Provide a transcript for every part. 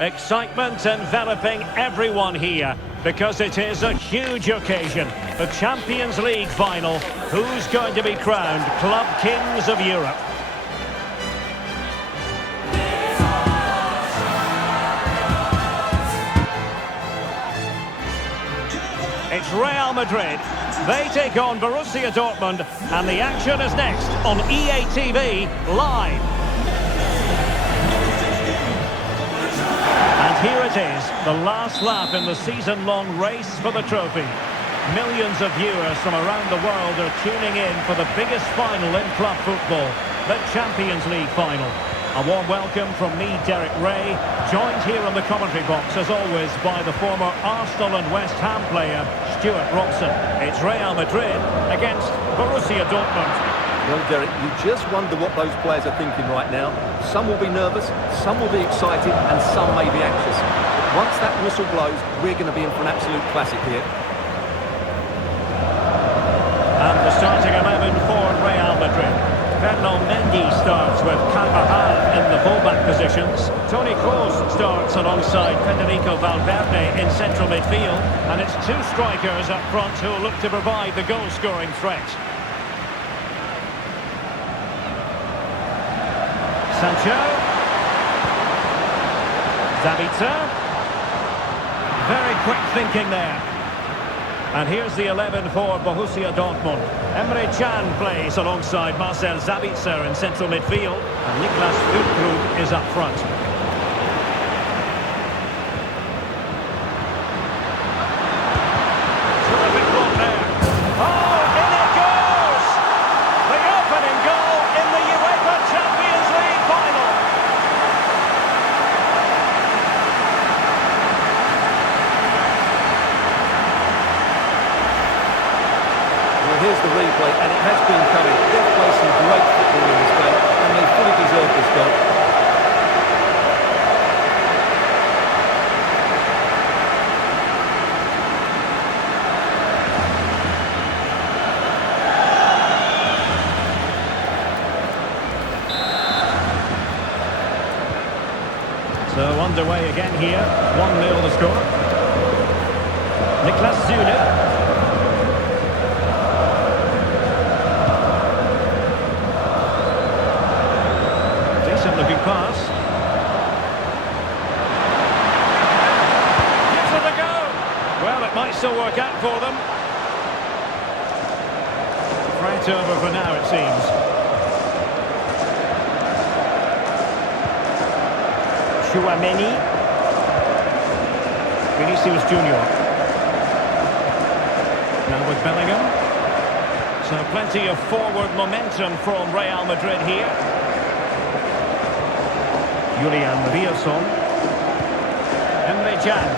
Excitement enveloping everyone here because it is a huge occasion. The Champions League final. Who's going to be crowned Club Kings of Europe? It's Real Madrid. They take on Borussia Dortmund, and the action is next on EA TV Live. And here it is, the last lap in the season-long race for the trophy. Millions of viewers from around the world are tuning in for the biggest final in club football, the Champions League final. A warm welcome from me, Derek Ray, joined here in the commentary box, as always, by the former Arsenal and West Ham player, Stuart Robson. It's Real Madrid against Borussia Dortmund. Well, Derek, you just wonder what those players are thinking right now. Some will be nervous, some will be excited, and some may be anxious. But once that whistle blows, we're going to be in for an absolute classic here. And the starting 11 for Real Madrid. Fernand Mendy starts with Carvajal in the fullback positions. Toni Kroos starts alongside Federico Valverde in central midfield. And it's two strikers up front who will look to provide the goal-scoring threat. Sancho. Zabitzer. Very quick thinking there. And here's the 11 for Borussia Dortmund. Emre Can plays alongside Marcel Zabitzer in central midfield. And Niklas Füllkrug is up front. Terrific block there. Oh, in it goes! The opening goal in the UEFA Champions League final. Here's the replay, and it has been coming. They've played some great football in this game, and they fully deserve this goal. So underway again here, 1-0 the score. Niklas Süle. Looking pass. Gives it a go. Well, it might still work out for them. Right over for now, it seems. Chouameni. Vinicius Junior. Now with Bellingham. So plenty of forward momentum from Real Madrid here. Julian Riasson. Emre Can.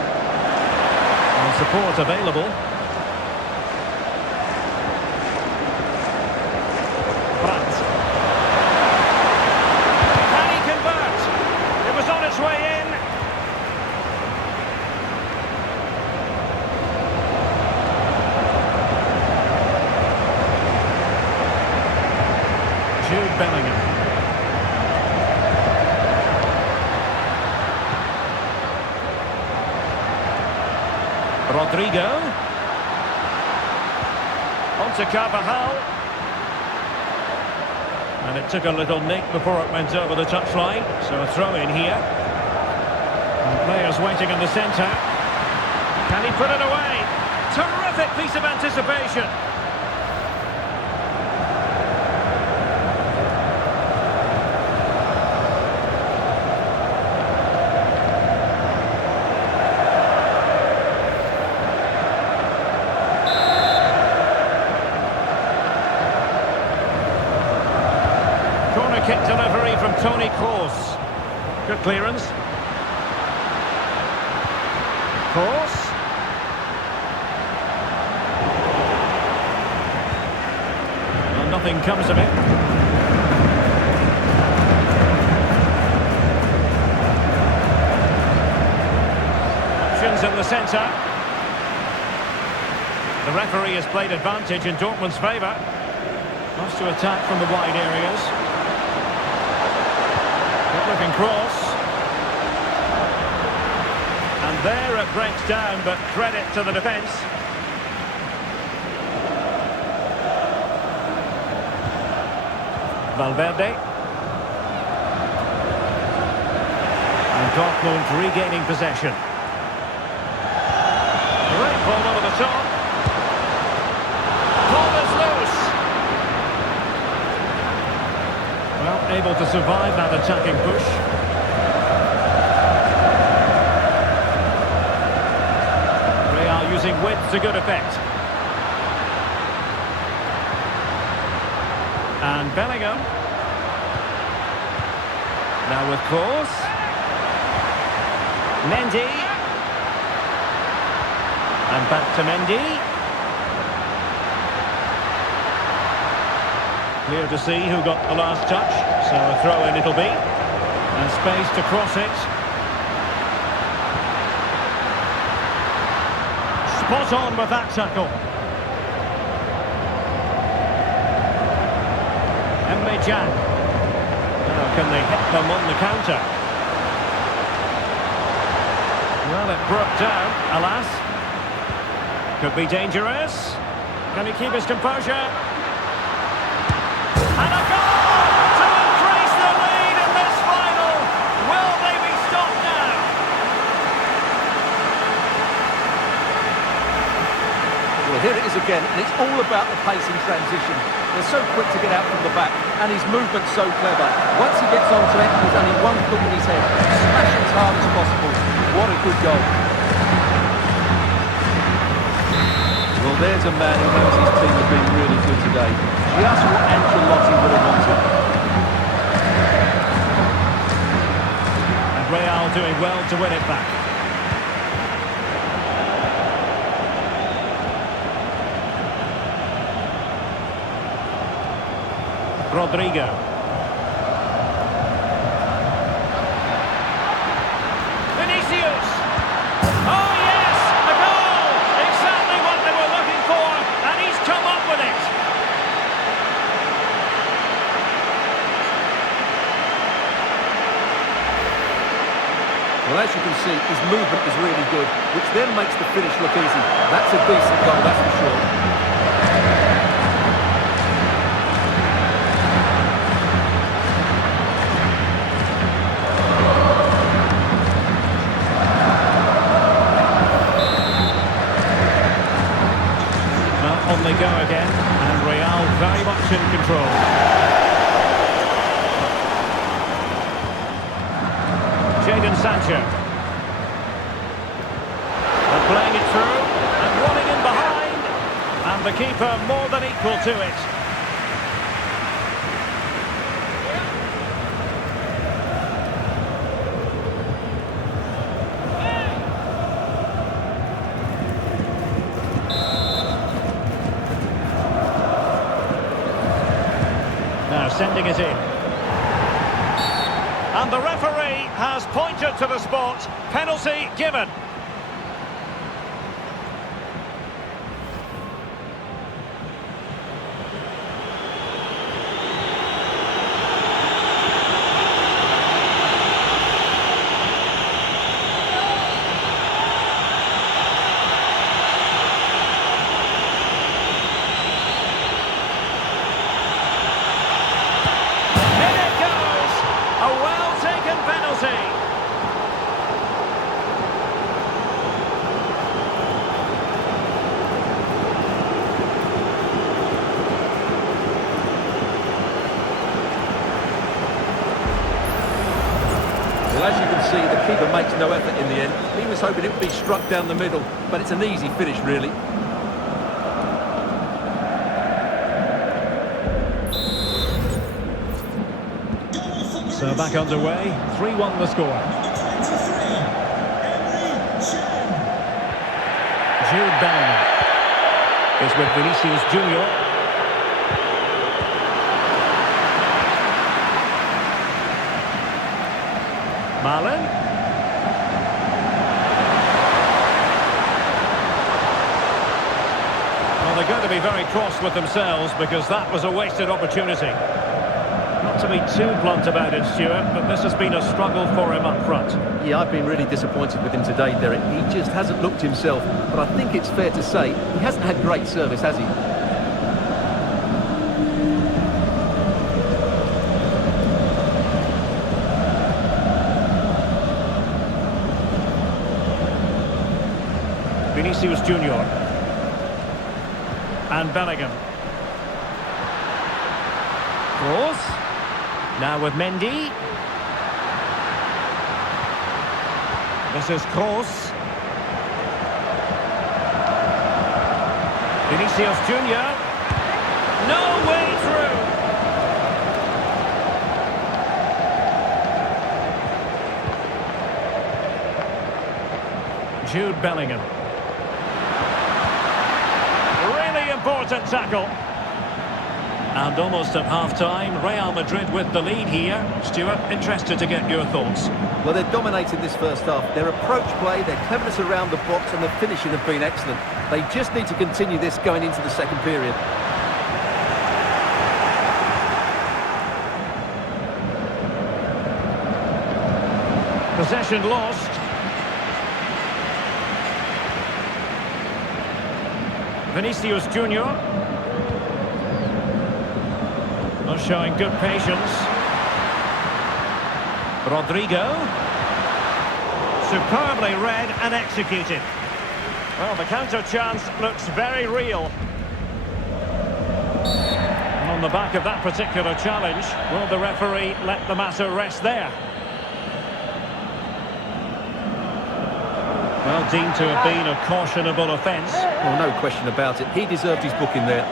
And support available. Brandt. Can he convert? It was on its way in. Jude Bellingham. Rodrigo. On to Carvajal. And it took a little nick before it went over the touchline. So a throw in here. And players waiting in the centre. Can he put it away? Terrific piece of anticipation. Kick delivery from Toni Kroos. Good clearance. Kroos. Well, nothing comes of it. Options in the centre. The referee has played advantage in Dortmund's favour. Wants to attack from the wide areas. Good looking cross. There it breaks down, but credit to the defence. Valverde. And Dortmund regaining possession. Great ball over the top. Ball is loose. Well, able to survive that attacking push. Real using width to good effect. And Bellingham. Now with Kroos. Mendy. And back to Mendy. Clear to see who got the last touch. So a throw-in it'll be. And space to cross it. Spot on with that tackle. Can. Now can they hit them on the counter? Well, it broke down, alas. Could be dangerous. Can he keep his composure? And a goal to increase the lead in this final. Will they be stopped now? Well, here it is again, and it's all about the pace in transition. They're so quick to get out from the back, and his movement's so clever. Once he gets onto it, there's only one thought in his head. Smash it as hard as possible. What a good goal. Well, there's a man who knows his team have been really good today. Just what Ancelotti would have wanted. And Real doing well to win it back. Rodrigo. Vinicius. Oh yes, a goal! Exactly what they were looking for, and he's come up with it. Well, as you can see, his movement is really good, which then makes the finish look easy. That's a decent goal, that's for sure. On they go again, and Real very much in control. Jadon Sancho. They're playing it through, and running in behind, and the keeper more than equal to it. Now sending it in. And the referee has pointed to the spot. Penalty given. Well, as you can see, the keeper makes no effort in the end. He was hoping it would be struck down the middle, but it's an easy finish, really. So back underway, 3-1 the score. Jude Bellingham is with Vinicius Junior. Marlon. Well, they're going to be very cross with themselves because that was a wasted opportunity. Not to be too blunt about it, Stuart, but this has been a struggle for him up front. Yeah, I've been really disappointed with him today, Derek. He just hasn't looked himself. But I think it's fair to say he hasn't had great service, has he? Vinicius Junior. And Bellingham. Kroos. Now with Mendy. This is Kroos. Vinicius Junior. No way through. Jude Bellingham. Really important tackle. And almost at half-time, Real Madrid with the lead here. Stuart, interested to get your thoughts. Well, they've dominated this first half. Their approach play, their cleverness around the box and the finishing have been excellent. They just need to continue this going into the second period. Possession lost. Vinicius Junior. Showing good patience. Rodrigo. Superbly read and executed. Well, the counter chance looks very real. And on the back of that particular challenge, will the referee let the matter rest there? Well, deemed to have been a cautionable offence. Well, no question about it. He deserved his booking there.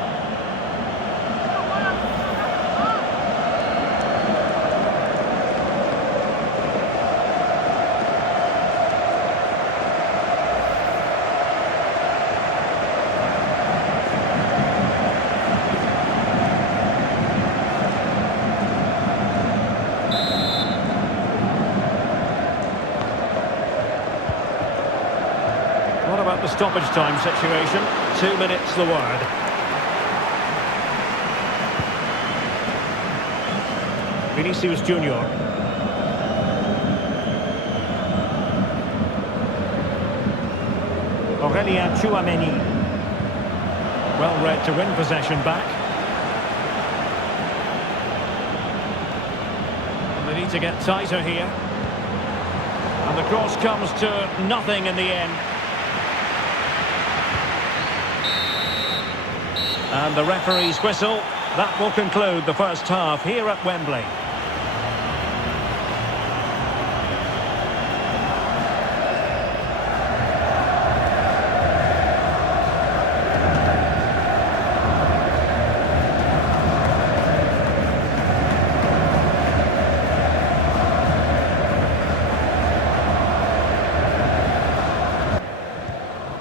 What about the stoppage time situation? 2 minutes the word. Vinicius Junior. Aurelien Tchouameni. Well read to win possession back. And they need to get tighter here. And the cross comes to nothing in the end. And the referee's whistle. That will conclude the first half here at Wembley.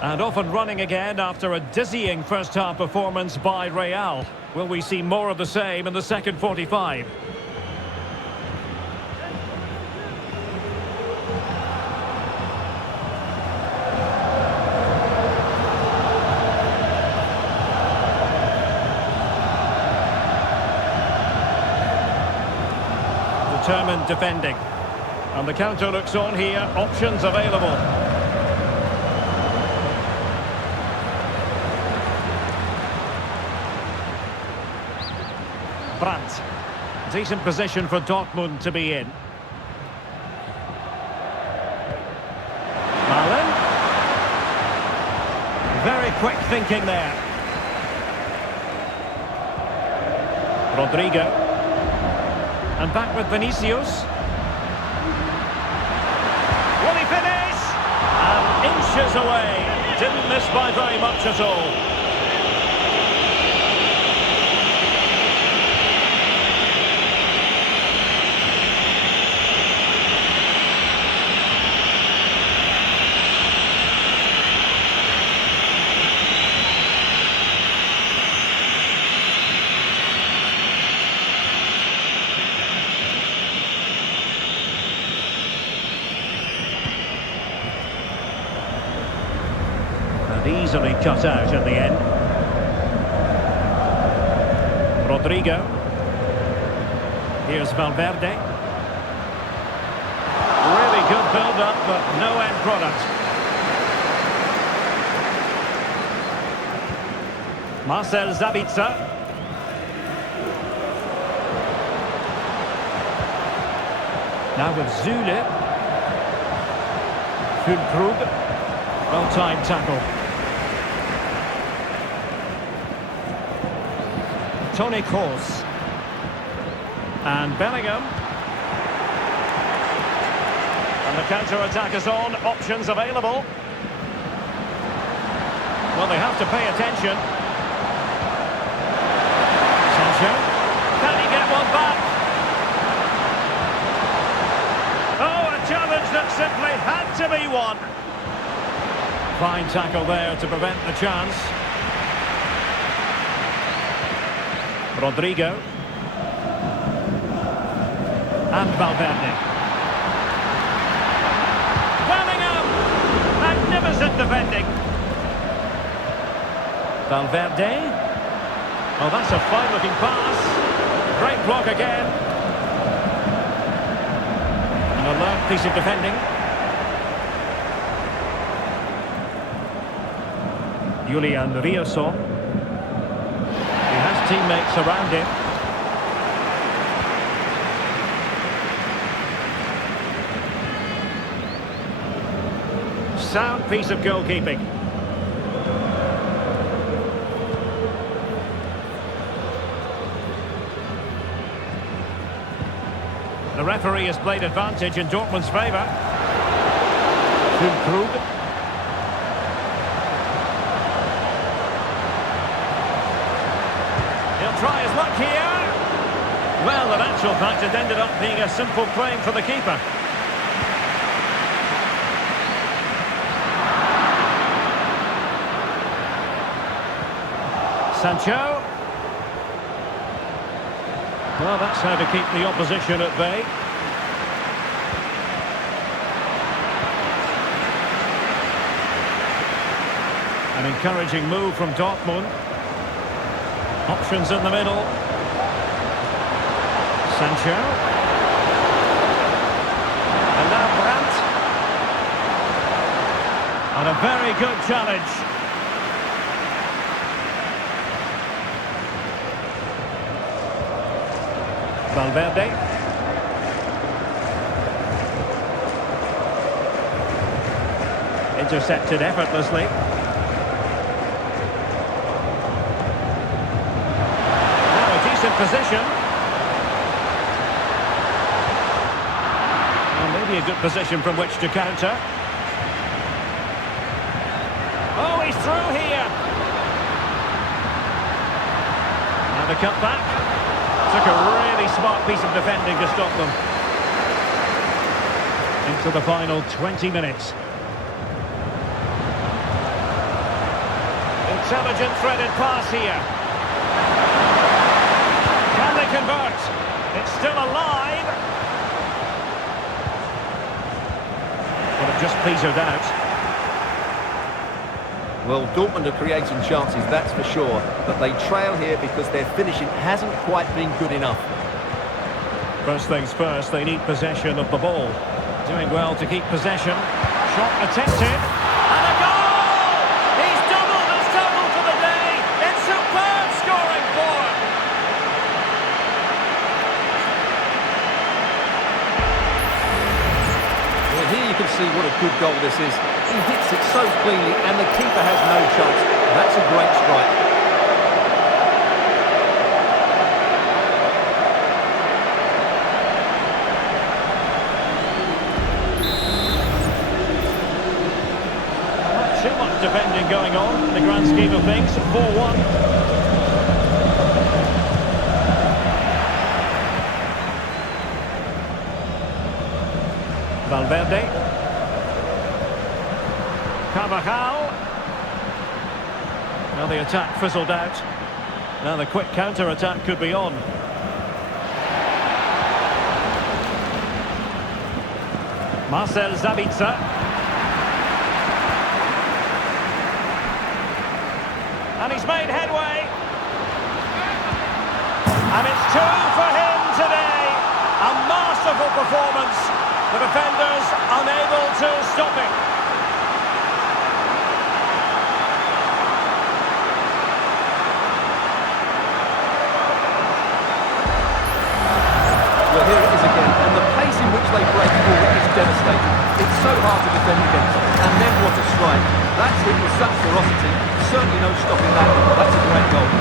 And off and running again after a dizzying first-half performance by Real. Will we see more of the same in the second 45? Determined defending. And the counter looks on here. Options available. Brandt. Decent position for Dortmund to be in. Malen. Very quick thinking there. Rodrigo. And back with Vinicius. Will he finish? And inches away. Didn't miss by very much at all. Easily cut out in the end. Rodrigo. Here's Valverde. Really good build-up, but no end product. Marcel Sabitzer. Now with Zule. Füllkrug. Well-timed tackle. Toni Kroos. And Bellingham. And the counter-attack is on. Options available. Well, they have to pay attention. Sancho. Can he get one back? Oh, a challenge that simply had to be won. Fine tackle there to prevent the chance. Rodrigo. And Valverde. Bellingham! Magnificent defending. Valverde. Oh, that's a fine-looking pass. Great block again. And a learned piece of defending. Julian Rioson. He has teammates around him. Sound piece of goalkeeping. The referee has played advantage in Dortmund's favour. Füllkrug. He'll try his luck here. Well, in actual fact, it ended up being a simple claim for the keeper. Sancho. Well, that's how to keep the opposition at bay. An encouraging move from Dortmund. Options in the middle. Sancho. And now Brandt. And a very good challenge. Valverde. Intercepted effortlessly. Now a decent position. Well, maybe a good position from which to counter. Oh, he's through here. Now the cut back. Took a really smart piece of defending to stop them. Into the final 20 minutes. Intelligent threaded pass here. Can they convert? It's still alive. But it just petered out. Well, Dortmund are creating chances, that's for sure, but they trail here because their finishing hasn't quite been good enough. First things first, they need possession of the ball. Doing well to keep possession. Shot attempted. And a goal! He's doubled his total for the day. It's superb scoring form. Well, here you can see what a good goal this is. He hits it so cleanly and the keeper has no chance. That's a great strike. Not too much defending going on in the grand scheme of things. 4-1. Valverde. Carvajal. Now the attack fizzled out. Now the quick counter-attack could be on. Marcel Sabitzer. And he's made headway. And it's 2 for him today. Wonderful performance. The defenders unable to stop it. Well, here it is again, and the pace in which they break forward is devastating. It's so hard to defend against, and then what a strike. That's hit with such ferocity. Certainly no stopping that. That's a great goal.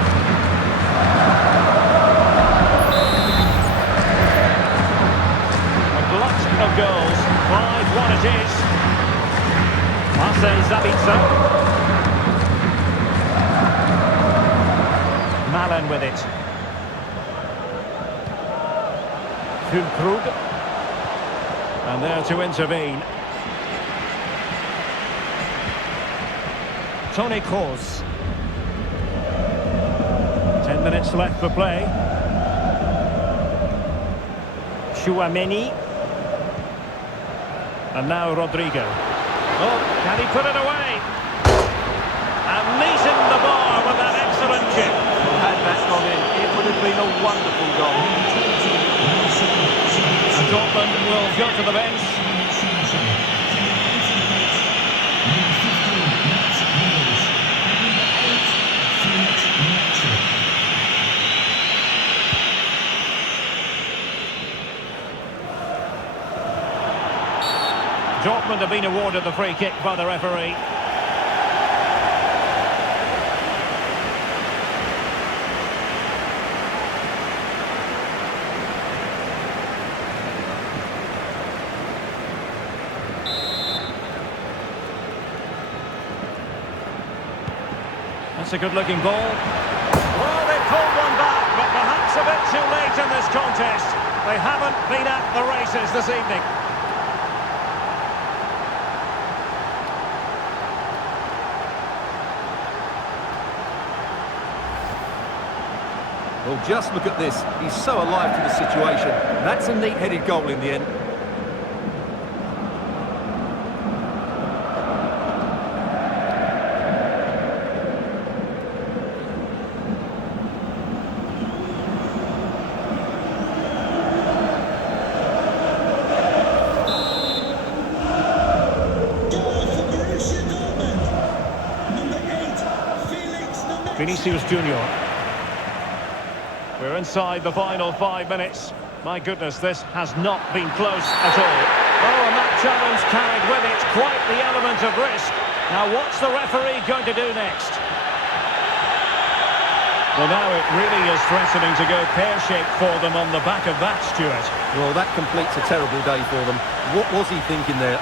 A glut of goals. 5-1 it is. Marcel Sabitzer. Malen with it. Füllkrug. And there to intervene. Toni Kroos. 10 minutes left for play. Chouameni. And now Rodrigo. Oh, can he put it away? And meeting the bar with that excellent chip. Had that gone in, it would have been a wonderful goal. And Dortmund will go to the bench. Dortmund have been awarded the free kick by the referee. That's a good-looking ball. Well, they pulled one back, but perhaps a bit too late in this contest. They haven't been at the races this evening. Well, just look at this. He's so alive to the situation. That's a neat-headed goal in the end. Vinicius Junior. We're inside the final 5 minutes. My goodness, this has not been close at all. Oh, and that challenge carried with it quite the element of risk. Now, what's the referee going to do next? Well, now it really is threatening to go pear-shaped for them on the back of that, Stuart. Well, that completes a terrible day for them. What was he thinking there?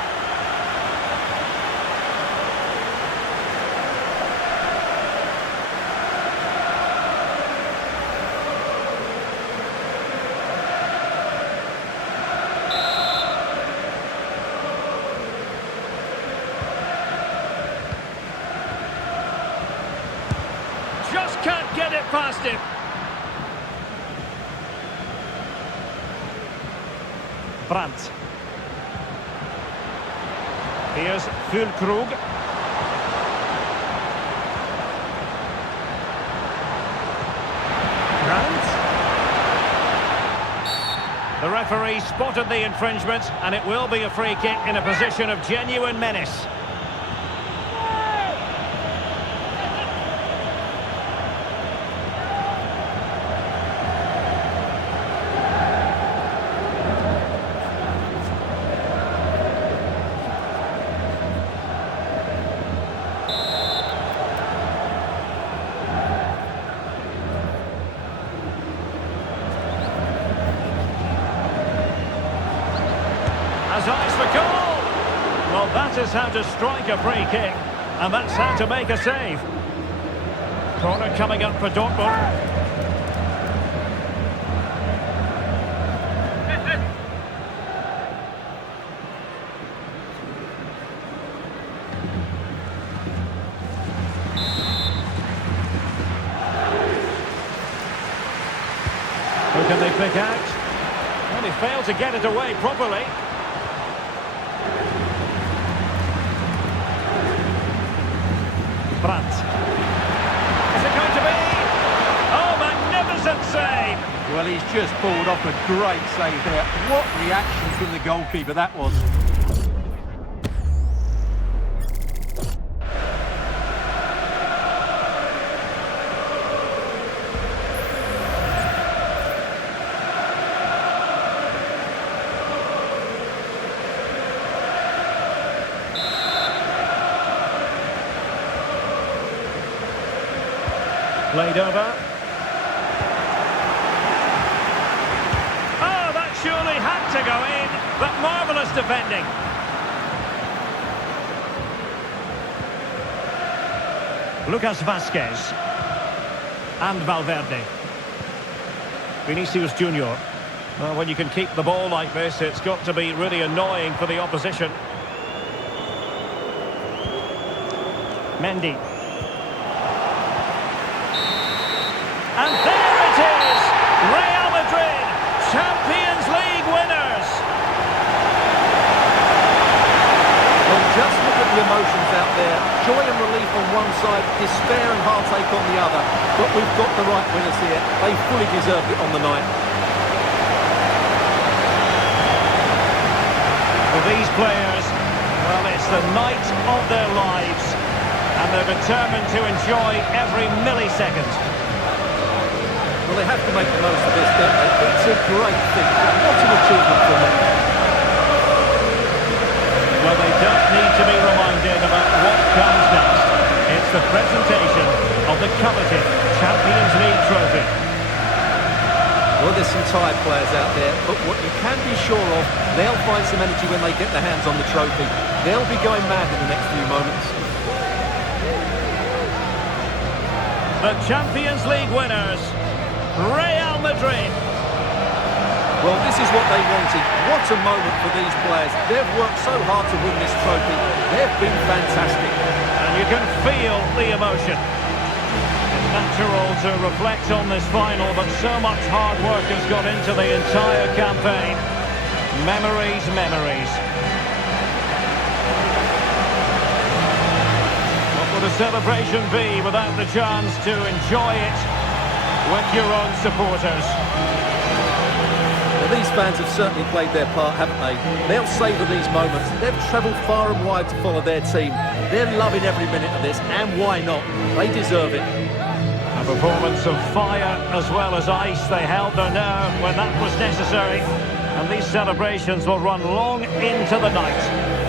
Just can't get it past him. Brandt. Here's Füllkrug. Brandt. The referee spotted the infringement, and it will be a free kick in a position of genuine menace. Has eyes for goal. Well, that is how to strike a free kick, and that's how to make a save. Corner coming up for Dortmund. Who can they pick out? Well, he failed to get it away properly. Brandt. Is it going to be? Oh, magnificent save! Well, he's just pulled off a great save there. What reaction from the goalkeeper that was. Played over. Oh, that surely had to go in, but marvellous defending. Lucas Vazquez. And Valverde. Vinicius Junior. Well, when you can keep the ball like this, it's got to be really annoying for the opposition. Mendy. And there it is! Real Madrid, Champions League winners! Well, just look at the emotions out there. Joy and relief on one side, despair and heartache on the other. But we've got the right winners here. They fully deserved it on the night. For these players, well, it's the night of their lives. And they're determined to enjoy every millisecond. Well, they have to make the most of this, don't they? It's a great thing. What an achievement for them. Well, they don't need to be reminded about what comes next. It's the presentation of the coveted Champions League trophy. Well, there's some tired players out there, but what you can be sure of, they'll find some energy when they get their hands on the trophy. They'll be going mad in the next few moments. The Champions League winners, Real Madrid. Well, this is what they wanted. What a moment for these players. They've worked so hard to win this trophy. They've been fantastic. And you can feel the emotion. It's natural to reflect on this final, but so much hard work has gone into the entire campaign. Memories, memories. What would a celebration be without the chance to enjoy it with your own supporters? Well, these fans have certainly played their part, haven't they? They'll savour these moments. They've travelled far and wide to follow their team. They're loving every minute of this, and why not? They deserve it. A performance of fire as well as ice. They held their nerve when that was necessary. And these celebrations will run long into the night.